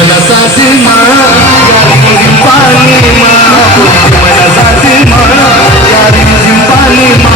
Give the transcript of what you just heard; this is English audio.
Mana sasi mana, yari zimpani mana. Mana sasi mana, yari zimpani mana.